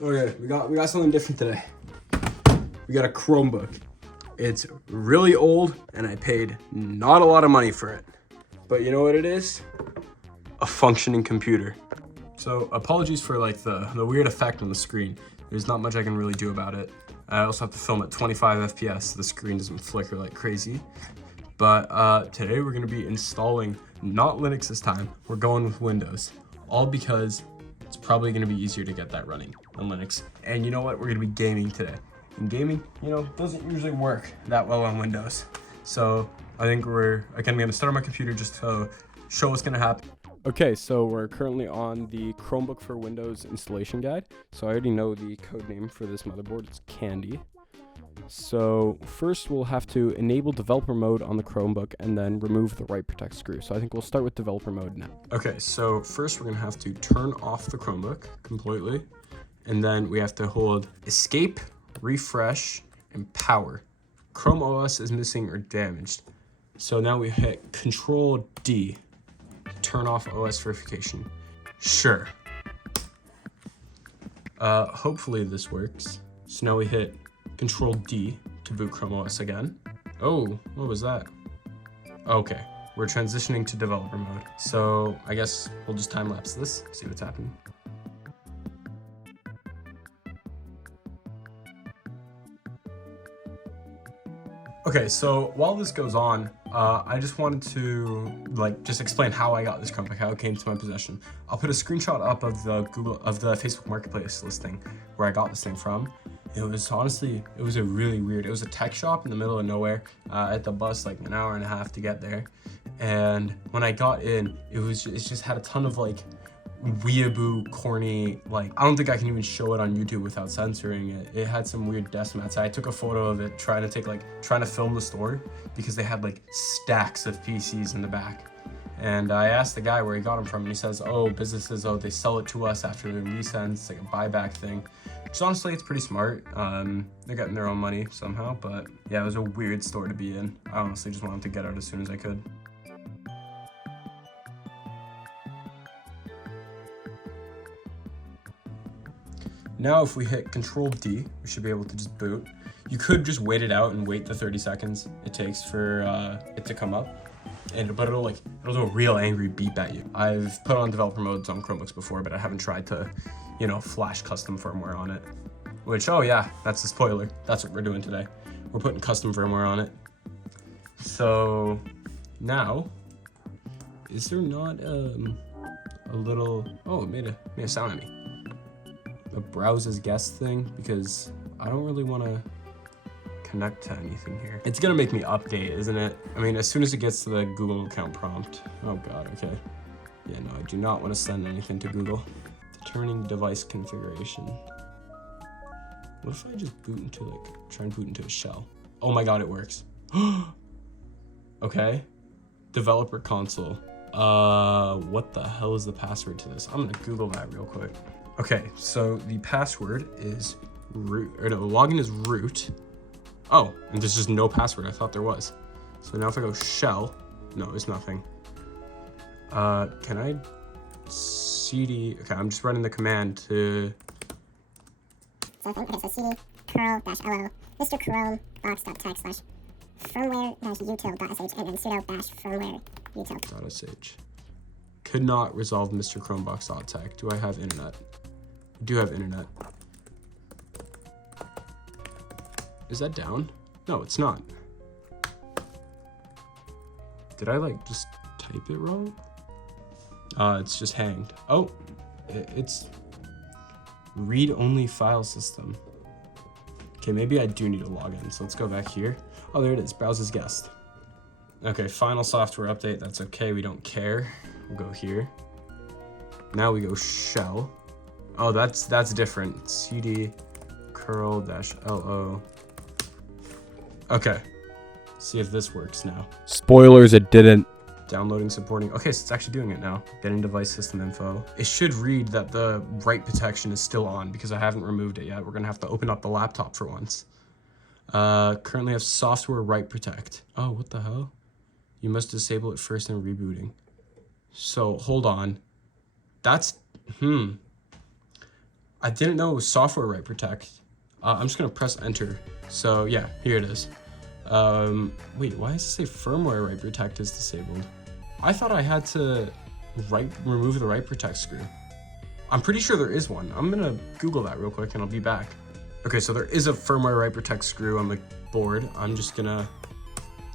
Okay, we got something different today. We got a Chromebook. It's really old and I paid not a lot of money for it. But you know what it is? A functioning computer. So apologies for like the weird effect on the screen. There's not much I can really do about it. I also have to film at 25 FPS so the screen doesn't flicker like crazy. But today we're gonna be installing, not Linux this time, we're going with Windows. All because it's probably gonna be easier to get that running on Linux. And you know what, we're gonna be gaming today. And gaming, you know, doesn't usually work that well on Windows. So I think we're gonna start on my computer just to show what's gonna happen. Okay, so we're currently on the Chromebook for Windows installation guide. So I already know the code name for this motherboard, it's Candy. So first we'll have to enable developer mode on the Chromebook and then remove the write protect screw. So I think we'll start with developer mode now. Okay, so first we're gonna have to turn off the Chromebook completely. And then we have to hold escape, refresh, and power. Chrome OS is missing or damaged. So now we hit Control D. Turn off OS verification. Sure. Hopefully this works. So now we hit Control D to boot Chrome OS again. Oh, what was that? Okay, we're transitioning to developer mode. So I guess we'll just time lapse this, see what's happening. Okay, so while this goes on, I just wanted to just explain how I got this Chromebook, how it came to my possession. I'll put a screenshot up of the Facebook Marketplace listing where I got this thing from. It was honestly, it was a tech shop in the middle of nowhere. I had to bus like an hour and a half to get there. And when I got in, it just had a ton of like weeaboo, corny, like, I don't think I can even show it on YouTube without censoring it. It had some weird desk mats. I took a photo of it trying to film the store because they had like stacks of PCs in the back. And I asked the guy where he got them from and he says, oh, businesses, they sell it to us after the release ends. It's like a buyback thing. Which honestly, it's pretty smart. They're getting their own money somehow, but yeah, it was a weird store to be in. I honestly just wanted to get out as soon as I could. Now if we hit Control D, we should be able to just boot. You could just wait it out and wait the 30 seconds it takes for it to come up. But it'll do a real angry beep at you. I've put on developer modes on Chromebooks before, but I haven't tried to, flash custom firmware on it. Which, oh yeah, that's the spoiler. That's what we're doing today. We're putting custom firmware on it. So now, is there not a little, oh, it made a sound at me. A browse as guest thing, because I don't really want to connect to anything here. It's gonna make me update, isn't it? I mean, as soon as it gets to the Google account prompt. Oh god, okay. Yeah, no, I do not want to send anything to Google. Determining device configuration. What if I just try and boot into a shell? Oh my god, it works. Okay. Developer console. What the hell is the password to this? I'm gonna Google that real quick. Okay, so the password is root, or no, login is root. Oh, and there's just no password. I thought there was. So now if I go shell, no, it's nothing. Can I cd? Okay, I'm just running the command to. So I think, okay, so cd curl-lo Mr. Chrome box.txt firmware-util.sh and then sudo -firmware-util.sh. Could not resolve Mr. Chromebox.tech. Do I have internet? I do have internet. Is that down? No, it's not. Did I just type it wrong? It's just hanged. Oh, it's read-only file system. Okay, maybe I do need to log in. So let's go back here. Oh, there it is. Browse as guest. Okay, final software update. That's okay. We don't care. We'll go here. Now we go shell. Oh, that's different. cd curl-lo. Okay. See if this works now. Spoilers, it didn't. Downloading, supporting. Okay, so it's actually doing it now. Getting device system info. It should read that the write protection is still on because I haven't removed it yet. We're gonna have to open up the laptop for once. Currently have software write protect. Oh, what the hell? You must disable it first and rebooting. So hold on. That's I didn't know it was software write protect. I'm just gonna press enter. So yeah, here it is. Wait, why does it say firmware write protect is disabled? I thought I had to remove the write protect screw. I'm pretty sure there is one. I'm gonna Google that real quick and I'll be back. Okay, so there is a firmware write protect screw on the board. I'm just gonna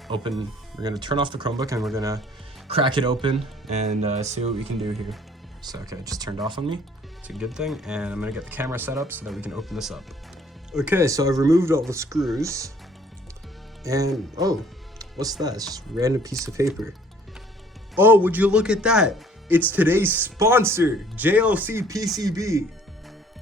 we're gonna turn off the Chromebook and we're gonna crack it open and see what we can do here. So, okay, it just turned off on me. It's a good thing. And I'm gonna get the camera set up so that we can open this up. Okay, so I've removed all the screws. And, oh, what's that? It's just a random piece of paper. Oh, would you look at that? It's today's sponsor, JLC PCB.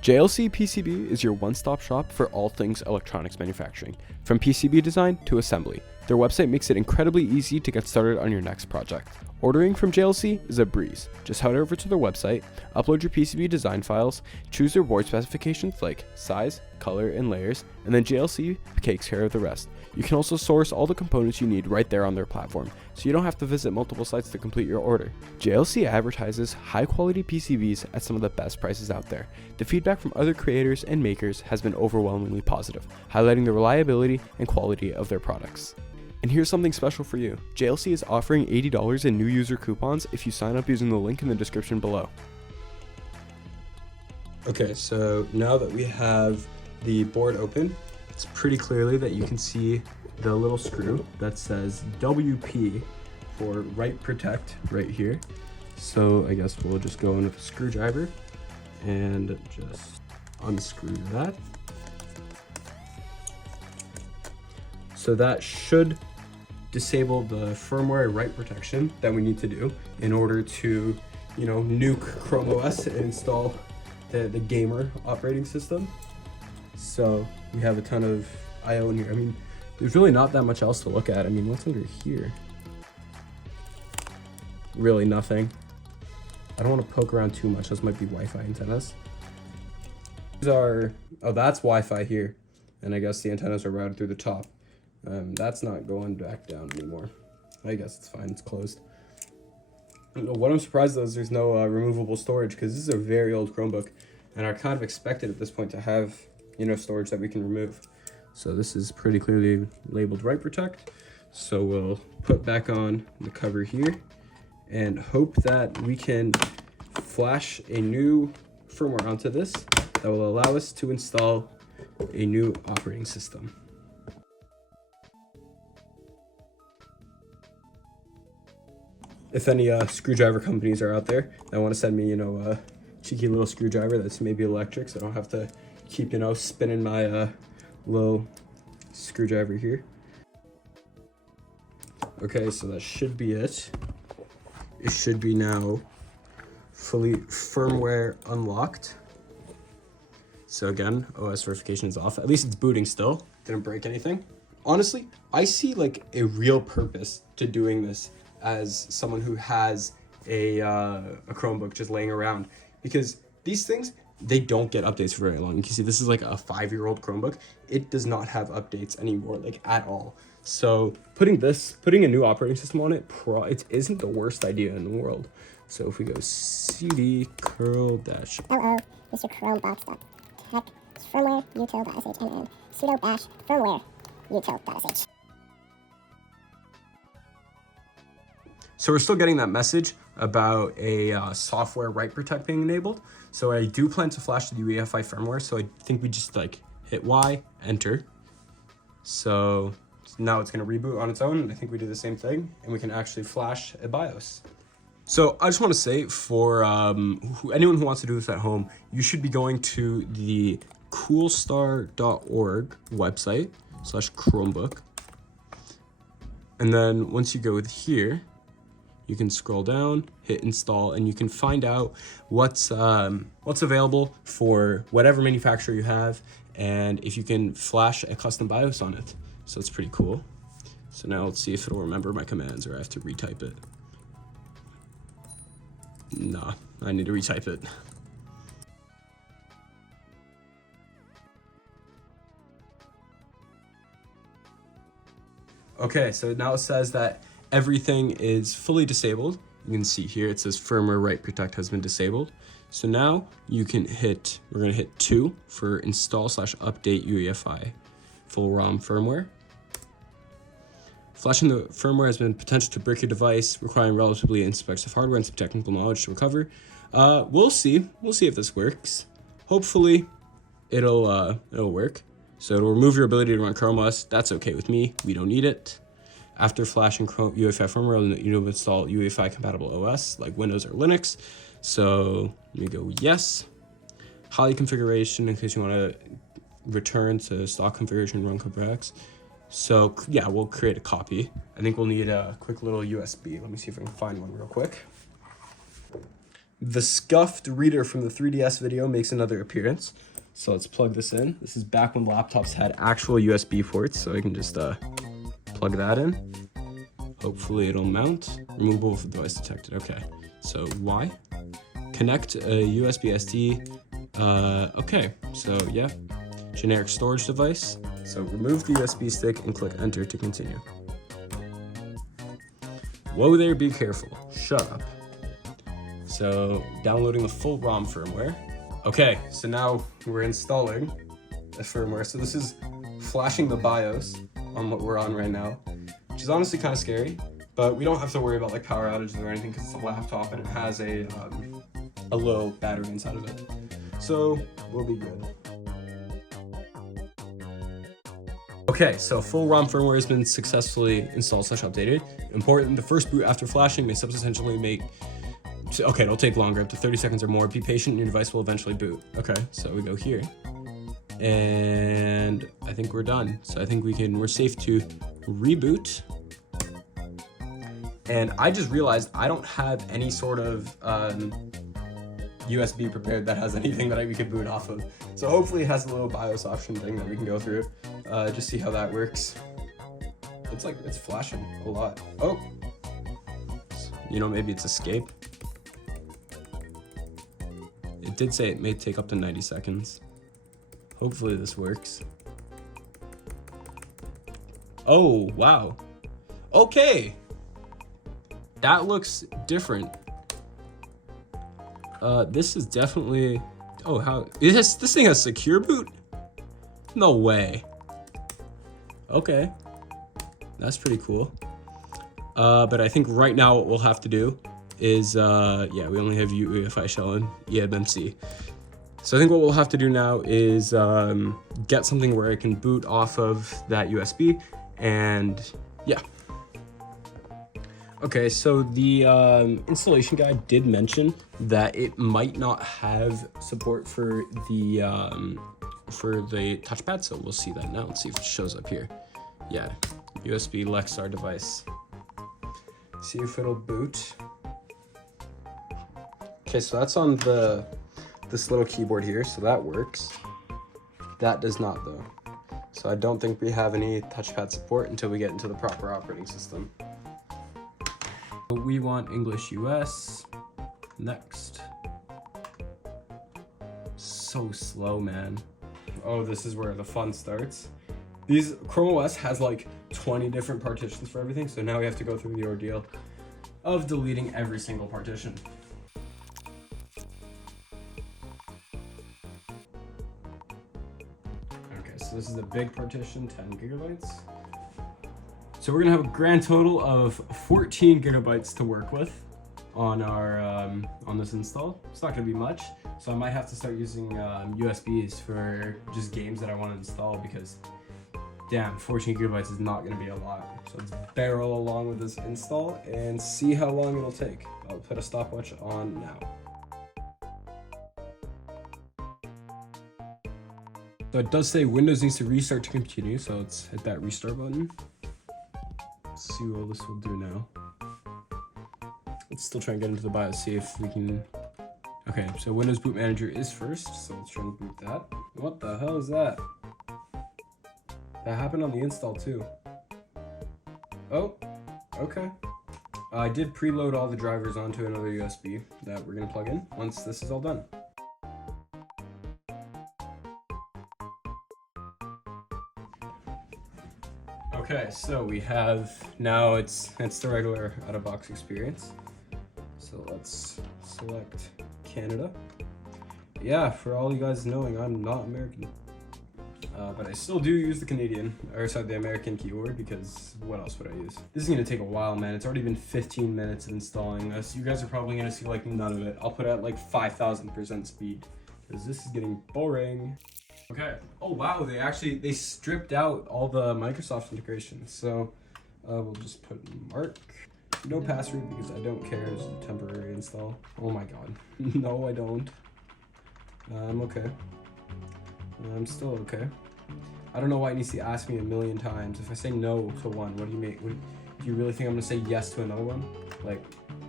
JLC PCB is your one-stop shop for all things electronics manufacturing, from PCB design to assembly. Their website makes it incredibly easy to get started on your next project. Ordering from JLC is a breeze. Just head over to their website, upload your PCB design files, choose their board specifications like size, color, and layers, and then JLC takes care of the rest. You can also source all the components you need right there on their platform, so you don't have to visit multiple sites to complete your order. JLC advertises high-quality PCBs at some of the best prices out there. The feedback from other creators and makers has been overwhelmingly positive, highlighting the reliability and quality of their products. And here's something special for you. JLC is offering $80 in new user coupons if you sign up using the link in the description below. Okay, so now that we have the board open, it's pretty clearly that you can see the little screw that says WP for write protect right here. So I guess we'll just go in with a screwdriver and just unscrew that. So that should disable the firmware write protection that we need to do in order to, nuke Chrome OS and install the gamer operating system. So we have a ton of I/O in here. I mean, there's really not that much else to look at. I mean, what's under here? Really nothing. I don't want to poke around too much. Those might be Wi-Fi antennas. These are, oh, that's Wi-Fi here. And I guess the antennas are routed through the top. That's not going back down anymore. I guess it's fine, it's closed. What I'm surprised though is there's no removable storage, because this is a very old Chromebook and I kind of expected at this point to have, storage that we can remove. So this is pretty clearly labeled write protect. So we'll put back on the cover here and hope that we can flash a new firmware onto this that will allow us to install a new operating system. If any screwdriver companies are out there that want to send me, a cheeky little screwdriver that's maybe electric, so I don't have to keep, spinning my little screwdriver here. Okay, so that should be it. It should be now fully firmware unlocked. So again, OS verification is off. At least it's booting still. Didn't break anything. Honestly, I see like a real purpose to doing this as someone who has a Chromebook just laying around, because these things, they don't get updates for very long. You can see this is like a 5-year-old Chromebook. It does not have updates anymore, like at all. So putting a new operating system on it, it isn't the worst idea in the world. So if we go cd curl dash LO Mr. CHROMEBOOK.tech firmware util.sh and sudo bash firmware util.sh. So we're still getting that message about a software write protect being enabled. So I do plan to flash the UEFI firmware. So I think we just hit Y, enter. So now it's gonna reboot on its own. And I think we do the same thing and we can actually flash a BIOS. So I just wanna say for anyone who wants to do this at home, you should be going to the coolstar.org website /Chromebook. And then once you go with here, you can scroll down, hit install, and you can find out what's available for whatever manufacturer you have, and if you can flash a custom BIOS on it. So it's pretty cool. So now let's see if it'll remember my commands or I have to retype it. Nah, I need to retype it. Okay, so now it says that everything is fully disabled. You can see here it says firmware write protect has been disabled. So now you can we're gonna hit 2 for install/update UEFI full ROM firmware. Flashing the firmware has been potential to break your device, requiring relatively inexpensive hardware and some technical knowledge to recover. We'll see if this works. Hopefully it'll work. So it'll remove your ability to run Chrome OS. That's okay with me. We don't need it. After flashing Chrome UEFI firmware, you will install UEFI compatible OS like Windows or Linux. So let me go yes. Highly configuration in case you want to return to stock configuration, run CodePacks. So yeah, we'll create a copy. I think we'll need a quick little USB. Let me see if I can find one real quick. The scuffed reader from the 3DS video makes another appearance. So let's plug this in. This is back when laptops had actual USB ports, so I can just plug that in. Hopefully it'll mount. Removable device detected. Okay, so Y. Connect a USB SD. Okay, so yeah, generic storage device. So remove the USB stick and click enter to continue. Whoa there, be careful. Shut up. So downloading the full ROM firmware. Okay, so now we're installing the firmware. So this is flashing the BIOS on what we're on right now, which is honestly kind of scary, but we don't have to worry about like power outages or anything because it's a laptop and it has a low battery inside of it. So we'll be good. Okay, so full ROM firmware has been successfully installed/updated. Important, the first boot after flashing may substantially make, okay, it'll take longer, up to 30 seconds or more. Be patient and your device will eventually boot. Okay, so we go here. And I think we're done. So I think we're safe to reboot. And I just realized I don't have any sort of USB prepared that has anything that we could boot off of. So hopefully it has a little BIOS option thing that we can go through. Just see how that works. It's flashing a lot. Oh, you know, maybe it's escape. It did say it may take up to 90 seconds. Hopefully this works. Oh, wow. Okay. That looks different. This is definitely, oh, how, this thing has secure boot? No way. Okay. That's pretty cool. But I think right now what we'll have to do is, yeah, we only have UEFI shell and eMMC. So I think what we'll have to do now is get something where I can boot off of that USB, and yeah. Okay, so the installation guide did mention that it might not have support for the touchpad, so we'll see that now. Let's see if it shows up here. Yeah, USB Lexar device. See if it'll boot. Okay, so that's on this little keyboard here, so that works. That does not though. So I don't think we have any touchpad support until we get into the proper operating system. We want English US. Next. So slow, man. Oh, this is where the fun starts. Chrome OS has like 20 different partitions for everything, so now we have to go through the ordeal of deleting every single partition. Okay, so this is a big partition, 10 gigabytes. So we're gonna have a grand total of 14 gigabytes to work with on our on this install. It's not gonna be much, so I might have to start using USBs for just games that I want to install, because damn, 14 gigabytes is not gonna be a lot. So let's barrel along with this install and see how long it'll take. I'll put a stopwatch on now. So it does say Windows needs to restart to continue, so let's hit that restart button. Let's see what this will do now. Let's still try and get into the BIOS, see if we can. Okay, so Windows Boot Manager is first, so let's try and boot that. What the hell is that? That happened on the install too. Oh, okay. I did preload all the drivers onto another USB that we're gonna plug in once this is all done. Okay, so we have, now it's the regular out-of-box experience. So let's select Canada. Yeah, for all you guys knowing, I'm not American. But I still do use the the American keyboard, because what else would I use? This is gonna take a while, man. It's already been 15 minutes of installing this. You guys are probably gonna see like none of it. I'll put it at like 5,000% speed, because this is getting boring. Okay. Oh wow, they stripped out all the Microsoft integrations. So we'll just put mark. No password, because I don't care. It's a temporary install. Oh my god. No, I don't. I'm okay. I'm still okay. I don't know why it needs to ask me a million times. If I say no to one, what do you make? Do you really think I'm gonna say yes to another one? Like,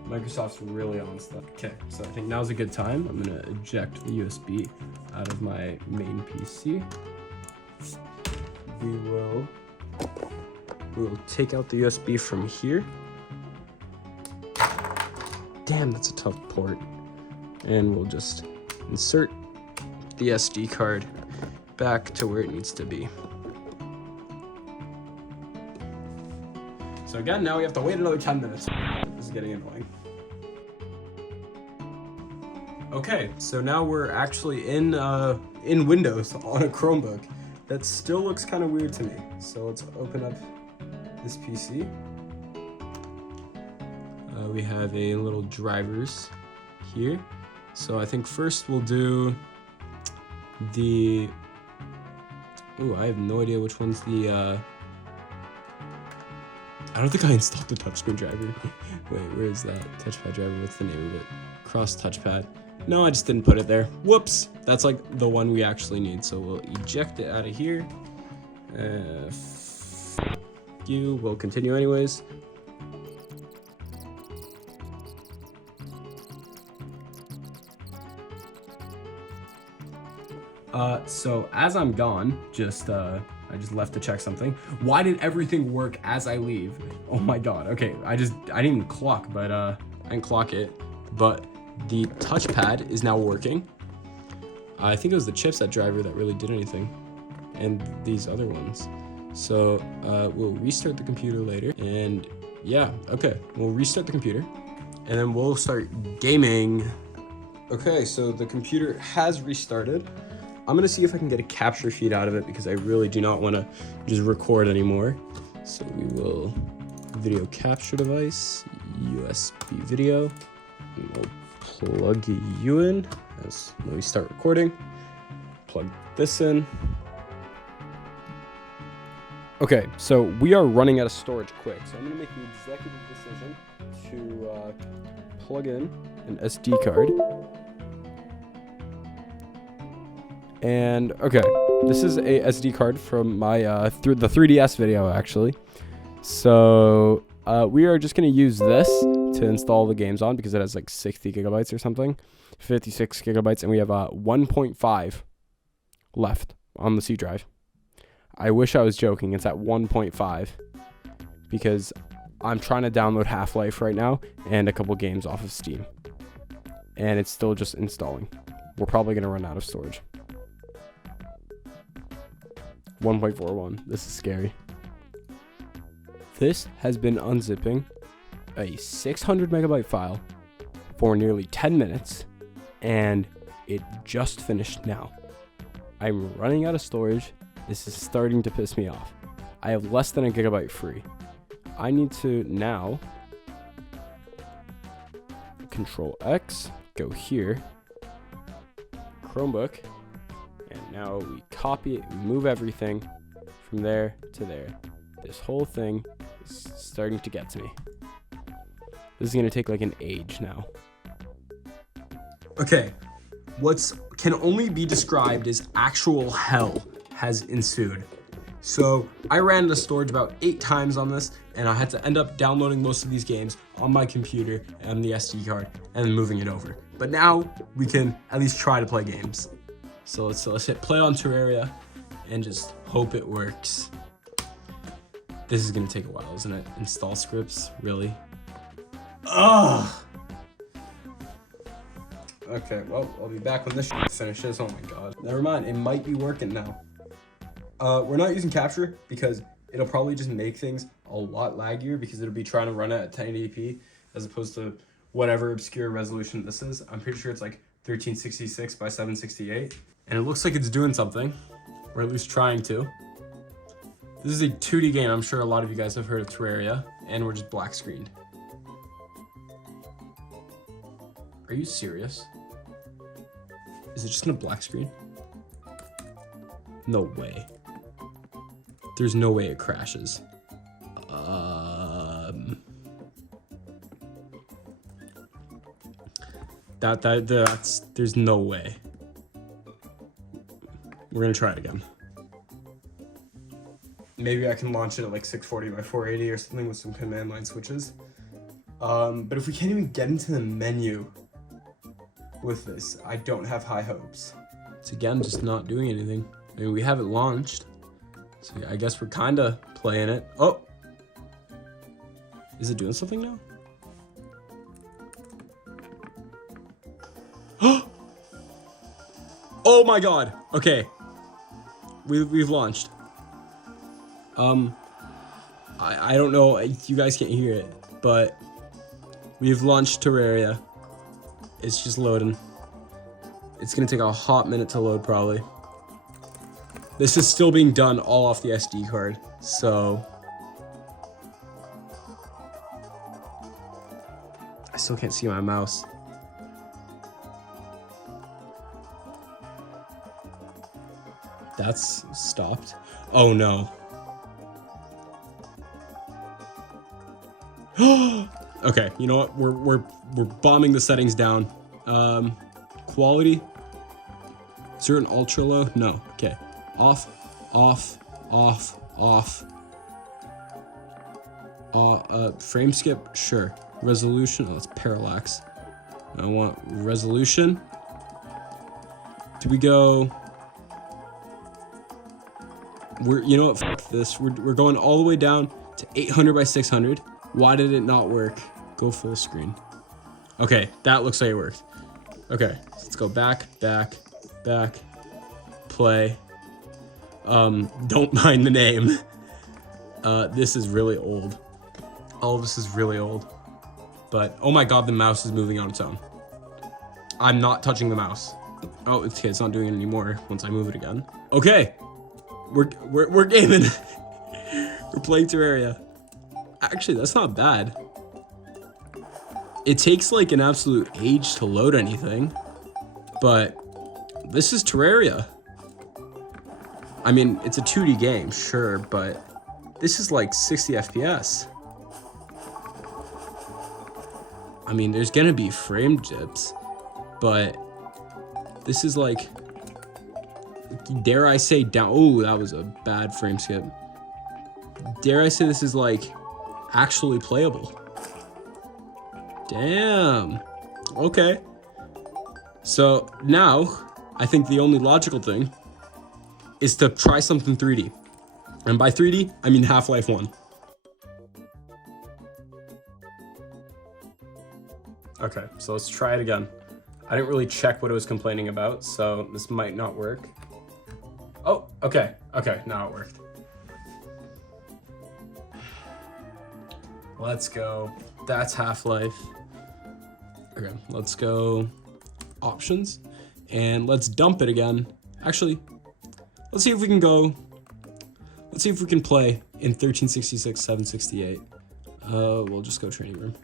Microsoft's really on stuff. Okay, so I think now's a good time. I'm gonna eject the USB out of my main PC. We will take out the USB from here. Damn, that's a tough port. And we'll just insert the SD card back to where it needs to be. So again, now we have to wait another 10 minutes. This is getting annoying. Okay, so now we're actually in Windows on a Chromebook. That still looks kind of weird to me. So let's open up this PC. We have a little drivers here. So I think first we'll do the... Ooh, I have no idea which one's the... I don't think I installed the touchscreen driver. Wait, where is that? Touchpad driver, what's the name of it? Cross touchpad. No, I just didn't put it there. Whoops! That's like the one we actually need. So we'll eject it out of here. We'll continue anyways. So as I'm gone, I just left to check something. Why did everything work as I leave? Oh my god. Okay, I didn't even clock, but I didn't clock it. But the touchpad is now working. I think it was the chipset driver that really did anything, and these other ones. So we'll restart the computer later, and yeah, okay, we'll restart the computer, and then we'll start gaming. Okay, so the computer has restarted. I'm gonna see if I can get a capture feed out of it, because I really do not want to just record anymore. So we will video capture device, USB video, and we'll plug you in as when we start recording. Plug this in. Okay, so we are running out of storage quick, so I'm gonna make the executive decision to plug in an SD card. And okay, this is a SD card from my through the 3DS video actually. So we are just gonna use this to install the games on, because it has like 60 gigabytes or something, 56 gigabytes, and we have 1.5 left on the C drive. I wish I was joking. It's at 1.5 because I'm trying to download Half-Life right now and a couple games off of Steam, and it's still just installing. We're probably gonna run out of storage. 1.41. This is scary. This has been unzipping a 600 megabyte file for nearly 10 minutes, and it just finished now. I'm running out of storage. This is starting to piss me off. I have less than a gigabyte free. I need to now Control X, go here, Chromebook, and now we copy it, we move everything from there to there. This whole thing is starting to get to me. This is gonna take like an age now. Okay, what can only be described as actual hell has ensued. So I ran the storage about 8 times on this, and I had to end up downloading most of these games on my computer and the SD card and then moving it over. But now we can at least try to play games. So let's hit play on Terraria and just hope it works. This is gonna take a while, isn't it? Install scripts, really? Ugh! Okay, well, I'll be back when this shit finishes. Oh my god. Never mind, it might be working now. We're not using capture because it'll probably just make things a lot laggier, because it'll be trying to run it at 1080p as opposed to whatever obscure resolution this is. I'm pretty sure it's like 1366 by 768. And it looks like it's doing something, or at least trying to. This is a 2D game. I'm sure a lot of you guys have heard of Terraria, and we're just black screened. Are you serious? Is it just in a black screen? No way. There's no way it crashes. There's no way. We're gonna try it again. Maybe I can launch it at like 640 by 480 or something with some command line switches. But if we can't even get into the menu with this, I don't have high hopes. It's again just not doing anything. I mean, we have it launched, so I guess we're kind of playing it. Oh, is it doing something now? Oh my god. Okay, we've launched. I don't know, you guys can't hear it, but we've launched Terraria. It's just loading. It's gonna take a hot minute to load probably. This is still being done all off the SD card, so I still can't see my mouse. That's stopped. Oh no. Okay, you know what? We're bombing the settings down. Quality. Is there an ultra low? No. Okay. Off. Frame skip. Sure. Resolution. Oh, that's parallax. I want resolution. Do we go? You know what? Fuck this. We're going all the way down to 800 by 600. Why did it not work? Go full screen. Okay, that looks like it worked. Okay, let's go back, play. Don't mind the name. This is really old. All of this is really old. But, oh my god, the mouse is moving on its own. I'm not touching the mouse. Oh, it's not doing it anymore once I move it again. Okay, we're gaming. We're playing Terraria. Actually, that's not bad. It takes like an absolute age to load anything, but this is Terraria. I mean, it's a 2D game, sure, but this is like 60 FPS. I mean, there's gonna be frame dips, but this is like, dare I say down, oh, that was a bad frame skip. Dare I say this is like actually playable. Damn. Okay. So now I think the only logical thing is to try something 3D. And by 3D, I mean Half-Life 1. Okay, so let's try it again. I didn't really check what it was complaining about, so this might not work. Oh, okay. Okay, now it worked. Let's go. That's Half-Life. Okay, let's go options and let's dump it again. Actually, let's see if we can go. Let's see if we can play in 1366, 768. We'll just go training room.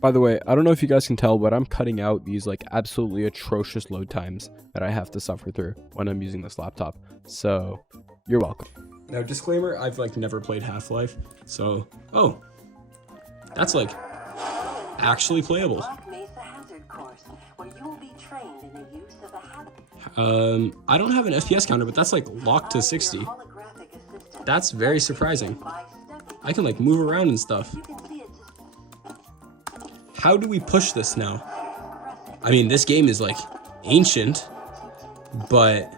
By the way, I don't know if you guys can tell, but I'm cutting out these like absolutely atrocious load times that I have to suffer through when I'm using this laptop. So you're welcome. Now, disclaimer, I've like never played Half-Life, so, oh, that's like actually playable. I don't have an FPS counter, but that's like locked to 60. That's very surprising. I can like move around and stuff. How do we push this now? I mean, this game is like ancient, but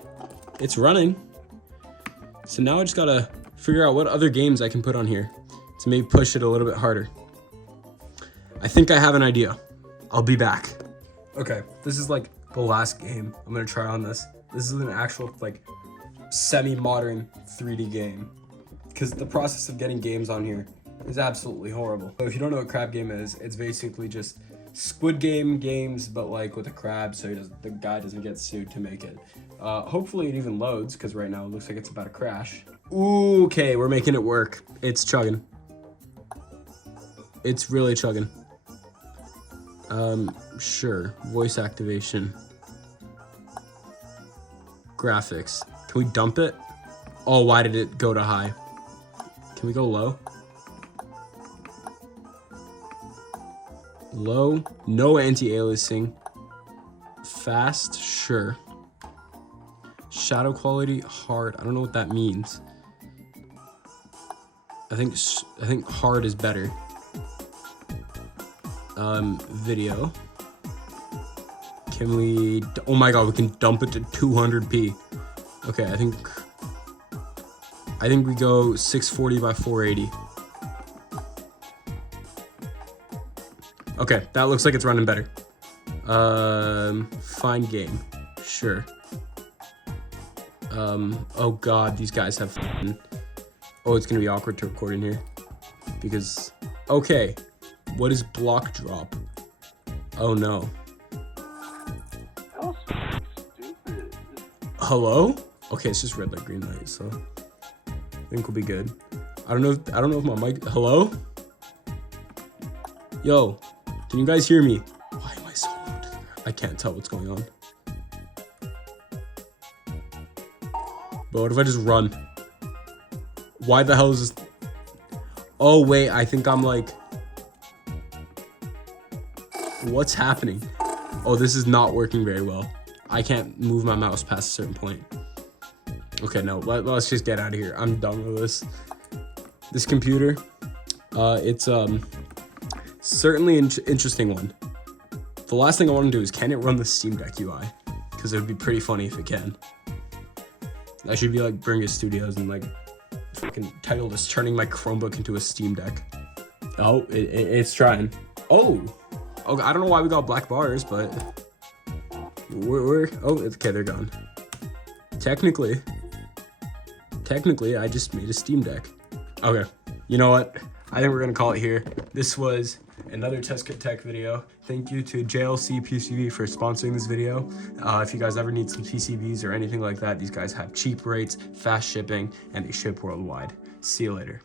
it's running. So now I just gotta figure out what other games I can put on here to maybe push it a little bit harder. I think I have an idea. I'll be back. Okay, this is like the last game I'm gonna try on this. This is an actual like semi-modern 3D game, because the process of getting games on here is absolutely horrible. So if you don't know what crap game is, it's basically just Squid Game games, but like with a crab, so the guy doesn't get sued to make it. Hopefully it even loads, because right now it looks like it's about to crash. Ooh, okay, we're making it work. It's chugging. It's really chugging. Sure. Voice activation. Graphics. Can we dump it? Oh, why did it go to high? Can we go low? Low. No anti-aliasing. Fast. Sure. Shadow quality. Hard. I don't know what that means. I think hard is better. Video. Can we, oh my god, we can dump it to 200p. Okay, I think we go 640 by 480. Okay, that looks like it's running better. Find game. Sure. Oh god, these guys have oh, it's gonna be awkward to record in here. Because, okay. What is block drop? Oh no. Hello? Okay, it's just red light, green light, so I think we'll be good. I don't know if my mic, hello? Yo, can you guys hear me? Why am I so low to the ground? I can't tell what's going on. But what if I just run? Why the hell is this? Oh wait, I think I'm like, what's happening? Oh, this is not working very well. I can't move my mouse past a certain point. Okay, no, let's just get out of here. I'm done with this. This computer, it's certainly an interesting one. The last thing I want to do is, can it run the Steam Deck UI? Because it would be pretty funny if it can. I should be like Bringus Studios and like fucking title this "Turning my Chromebook into a Steam Deck." Oh, it's trying. Oh, I don't know why we got black bars, but we're oh, okay, they're gone. Technically, I just made a Steam Deck. Okay, you know what? I think we're gonna call it here. This was another Test Kit Tech video. Thank you to JLC PCB for sponsoring this video. If you guys ever need some PCBs or anything like that, these guys have cheap rates, fast shipping, and they ship worldwide. See you later.